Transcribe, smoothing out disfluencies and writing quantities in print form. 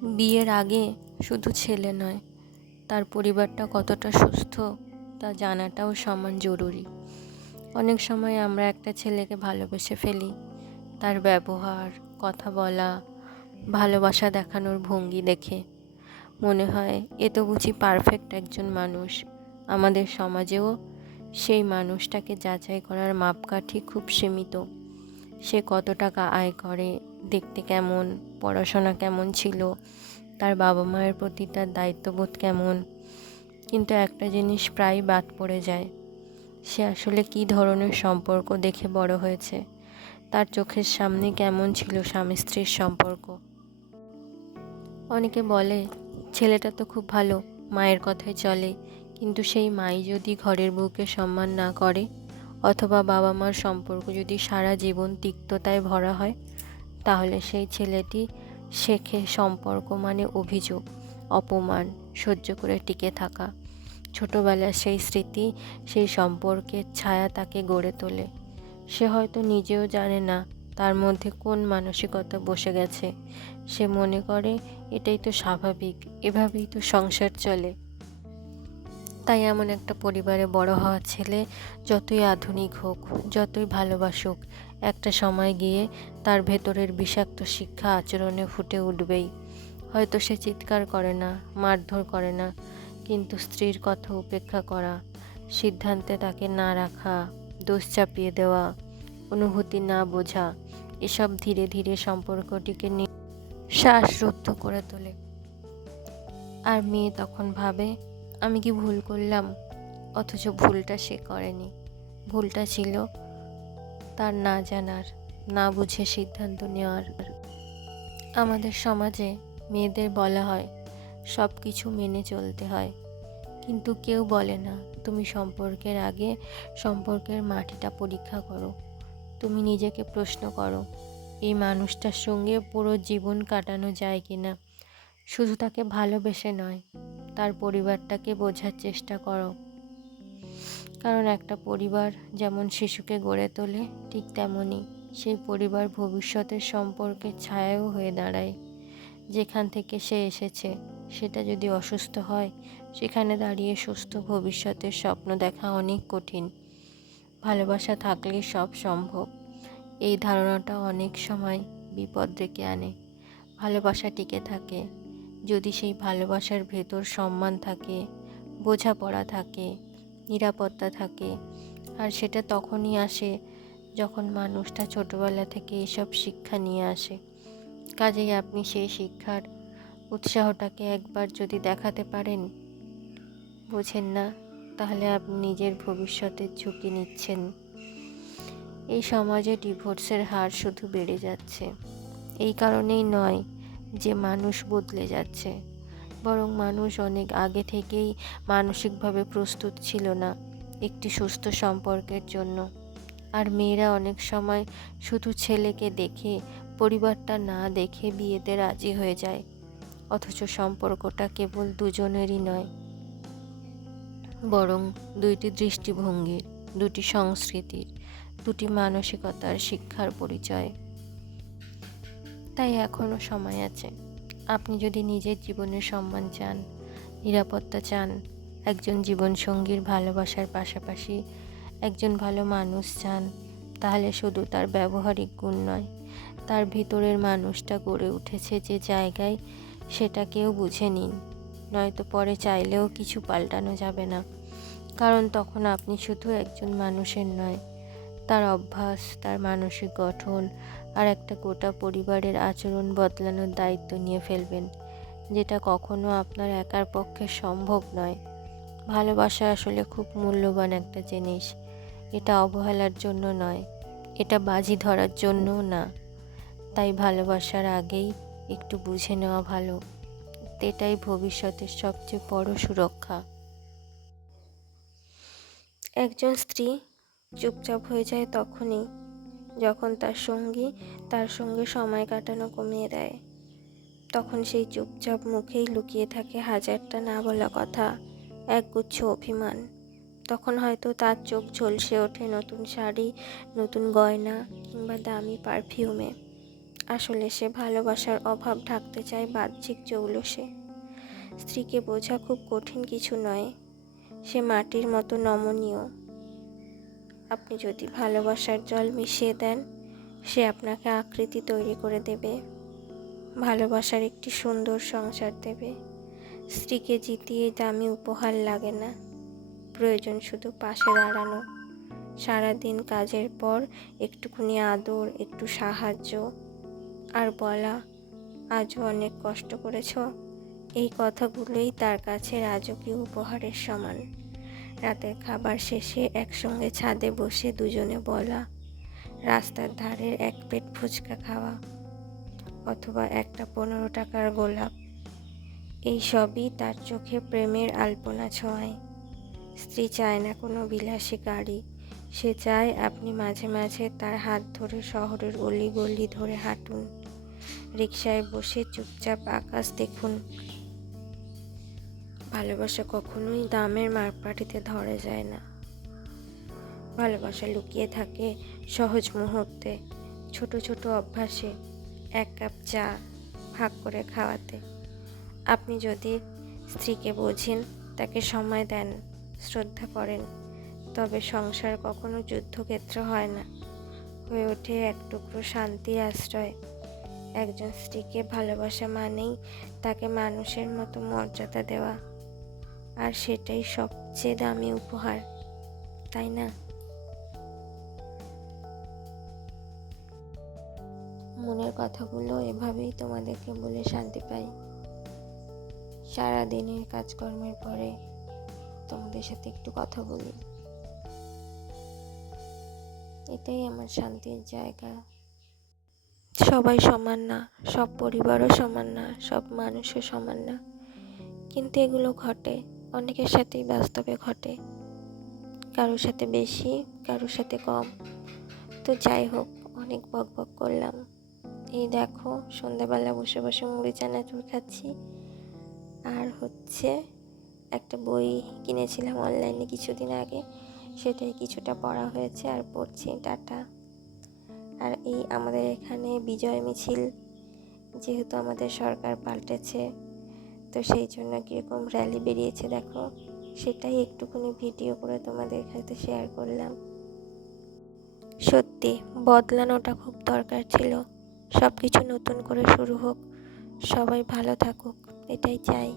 বিয়ের আগে শুধু ছেলে নয়, তার পরিবারটা কতটা সুস্থ তা জানাটাও সমান জরুরি। অনেক সময় আমরা একটা ছেলেকে ভালোবেসে ফেলি তার ব্যবহার, কথা বলা, ভালোবাসা দেখানোর ভঙ্গি দেখে। মনে হয় এ তো বুঝি পারফেক্ট একজন মানুষ। আমাদের সমাজেও সেই মানুষটাকে যাচাই করার মাপকাঠি খুব সীমিত। সে কত টাকা আয় করে, দেখতে কেমন, পড়াশোনা কেমন ছিল, তার বাবা মায়ের প্রতি তার দায়িত্ববোধ কেমন। কিন্তু একটা জিনিস প্রায় বাদ পড়ে যায়, সে আসলে কী ধরনের সম্পর্ক দেখে বড় হয়েছে, তার চোখের সামনে কেমন ছিল স্বামী স্ত্রীর সম্পর্ক। অনেকে বলে ছেলেটা তো খুব ভালো, মায়ের কথায় চলে, কিন্তু সেই মাই যদি ঘরের বউকে সম্মান না করে, অথবা বাবা মার সম্পর্ক যদি সারা জীবন তিক্ততায় ভরা হয়, তাহলে সেই ছেলেটি শেখে সম্পর্ক মানে অভিযোগ, অপমান সহ্য করে টিকে থাকা। ছোটবেলার সেই স্মৃতি, সেই সম্পর্কের ছায়া তাকে গড়ে তোলে। সে হয়তো নিজেও জানে না তার মধ্যে কোন মানসিকতা বসে গেছে। সে মনে করে এটাই তো স্বাভাবিক, এভাবেই তো সংসার চলে। তাই এমন একটা পরিবারে বড় হওয়া ছেলে যতই আধুনিক হোক, যতই ভালোবাসুক, একটা সময় গিয়ে তার ভেতরের বিষাক্ত শিক্ষা আচরণে ফুটে উঠবেই। হয়তো সে চিৎকার করে না, মারধর করে না, কিন্তু স্ত্রীর কথা উপেক্ষা করা, সিদ্ধান্তে তাকে না রাখা, দোষ চাপিয়ে দেওয়া, অনুভূতি না বোঝা, এসব ধীরে ধীরে সম্পর্কটিকে শ্বাসরুদ্ধ করে তোলে। আর মেয়ে তখন ভাবে, আমি কি ভুল করলাম? অথচ ভুলটা সে করেনি, ভুলটা ছিল তার না জানার, না বুঝে সিদ্ধান্ত নেওয়ার। আমাদের সমাজে মেয়েদের বলা হয় সব কিছু মেনে চলতে হয়, কিন্তু কেউ বলে না তুমি সম্পর্কের আগে সম্পর্কের মাটিটা পরীক্ষা করো। তুমি নিজেকে প্রশ্ন করো, এই মানুষটার সঙ্গে পুরো জীবন কাটানো যায় কিনা। শুধু তাকে ভালোবেসে নয়, তার পরিবারটাকে বোঝার চেষ্টা করো। কারণ একটা পরিবার যেমন শিশুকে গড়ে তোলে, ঠিক তেমনই সেই পরিবার ভবিষ্যতের সম্পর্কের ছায়াও হয়ে দাঁড়ায়। যেখান থেকে সে এসেছে সেটা যদি অসুস্থ হয়, সেখানে দাঁড়িয়ে সুস্থ ভবিষ্যতের স্বপ্ন দেখা অনেক কঠিন। ভালোবাসা থাকলে সব সম্ভব, এই ধারণাটা অনেক সময় বিপদ ডেকে আনে। ভালোবাসা টিকে থাকে যদি সেই ভালোবাসার ভেতর সম্মান থাকে, বোঝাপড়া থাকে, নিরাপত্তা থাকে। আর সেটা তখনই আসে যখন মানুষটা ছোটবেলা থেকে এসব শিক্ষা নিয়ে আসে। কাজেই আপনি সেই শিক্ষার উৎসাহটাকে একবার যদি দেখাতে পারেন, বোঝেন না, তাহলে আপনি নিজের ভবিষ্যতের ঝুঁকি নিচ্ছেন। এই সমাজে ডিভোর্সের হার শুধু বেড়ে যাচ্ছে। এই কারণেই নয় যে মানুষ বদলে যাচ্ছে, বরং মানুষ অনেক আগে থেকেই মানসিকভাবে প্রস্তুত ছিল না একটি সুস্থ সম্পর্কের জন্য। আর মেয়েরা অনেক সময় শুধু ছেলেকে দেখে, পরিবারটা না দেখে বিয়েতে রাজি হয়ে যায়, অথচ সম্পর্কটা কেবল দুজনেরই নয়, বরং দুইটি দৃষ্টিভঙ্গির, দুটি সংস্কৃতির, দুটি মানসিকতার শিক্ষার পরিচয়। তাই এখনও সময় আছে। আপনি যদি নিজের জীবনের সম্মান চান, নিরাপত্তা চান, একজন জীবনসঙ্গীর ভালোবাসার পাশাপাশি একজন ভালো মানুষ চান, তাহলে শুধু তার ব্যবহারিক গুণ নয়, তার ভিতরের মানুষটা গড়ে উঠেছে যে জায়গায়, সেটাকেও বুঝে নিন। নয়তো পরে চাইলেও কিছু পাল্টানো যাবে না। কারণ তখন আপনি শুধু একজন মানুষের নয়, তার অভ্যাস, তার মানসিক গঠন আর একটা গোটা পরিবারের আচরণ বদলানোর দায়িত্ব নিয়ে ফেলবেন, যেটা কখনো আপনার একার পক্ষে সম্ভব নয়। ভালোবাসা আসলে খুব মূল্যবান একটা জিনিস। এটা অবহেলার জন্য নয়, এটা বাজি ধরার জন্যও না। তাই ভালোবাসার আগেই একটু বুঝে নেওয়া ভালো। এটাই ভবিষ্যতের সবচেয়ে বড় সুরক্ষা। একজন স্ত্রী চুপচাপ হয়ে যায় তখনই যখন তার সঙ্গী তার সঙ্গে সময় কাটানো কমিয়ে দেয়। তখন সেই চুপচাপ মুখেই লুকিয়ে থাকে হাজারটা না বলা কথা, একগুচ্ছ অভিমান। তখন হয়তো তার চোখ ঝলসে ওঠে নতুন শাড়ি, নতুন গয়না কিংবা দামি পারফিউমে। আসলে সে ভালোবাসার অভাব ঢাকতে চায় বাহ্যিক জৌলুসে। স্ত্রীকে বোঝা খুব কঠিন কিছু নয়, সে মাটির মতো নমনীয়। আপনি যদি ভালোবাসার জল মিশিয়ে দেন, সে আপনাকে আকৃতি তৈরি করে দেবে, ভালোবাসার একটি সুন্দর সংসার দেবে। স্ত্রীকে জিতিয়ে দামি উপহার লাগে না, প্রয়োজন শুধু পাশে দাঁড়ানো, সারাদিন কাজের পর একটুখানি আদর, একটু সাহায্য, আর বলা, আজও অনেক কষ্ট করেছ। এই কথাগুলোই তার কাছে রাজকীয় উপহারের সমান। রাতের খাবার শেষে একসঙ্গে ছাদে বসে দুজনে বলা, রাস্তার ধারের এক প্লেট ফুচকা খাওয়া, অথবা একটা 15 টাকার গোলাপ, এই সবই তার চোখে প্রেমের আলপনা ছোঁয়ায়। স্ত্রী চায় না কোনো বিলাসী গাড়ি, সে চায় আপনি মাঝে মাঝে তার হাত ধরে শহরের অলিগলি ধরে হাঁটুন, রিকশায় বসে চুপচাপ আকাশ দেখুন। ভালোবাসা কখনোই দামের মাপকাঠিতে ধরা যায় না। ভালোবাসা লুকিয়ে থাকে সহজ মুহূর্তে, ছোট ছোট অভ্যাসে, এক কাপ চা ভাগ করে খাওয়াতে। আপনি যদি স্ত্রীকে বোঝেন, তাকে সময় দেন, শ্রদ্ধা করেন, তবে সংসার কখনো যুদ্ধক্ষেত্র হয় না, হয়ে ওঠে এক টুকরো শান্তির আশ্রয়। একজন স্ত্রীকে ভালোবাসা মানেই তাকে মানুষের মতো মর্যাদা দেওয়া, আর সেটাই সবচেয়ে দামি উপহার, তাই না? মনের কথাগুলো এভাবেই তোমাদেরকে বলে শান্তি পাই। সারাদিনের কাজকর্মের পরে তোমাদের সাথে একটু কথা বলি, এটাই আমার শান্তির জায়গা। সবাই সমান না, সব পরিবারও সমান না, সব মানুষও সমান না, কিন্তু এগুলো ঘটে, অনেকের সাথেই বাস্তবে ঘটে, কারোর সাথে বেশি, কারোর সাথে কম। তো যাই হোক, অনেক বক বক করলাম। এই দেখো, সন্ধ্যাবেলা বসে বসে মুড়ি চানাচুর খাচ্ছি, আর একটা বই কিনেছিলাম অনলাইনে কিছুদিন আগে, সেটাই কিছুটা পড়া হয়েছে আর পড়ছি। টাটা। আর এই আমাদের এখানে বিজয় মিছিল, যেহেতু আমাদের সরকার পাল্টেছে, তো সেই জন্য কীরকম র্যালি বেরিয়েছে দেখো, সেটাই একটুখানি ভিডিও করে তোমাদের সাথে শেয়ার করলাম। সত্যি বদলানোটা খুব দরকার ছিল, সব কিছু নতুন করে শুরু হোক, সবাই ভালো থাকুক, এটাই চাই।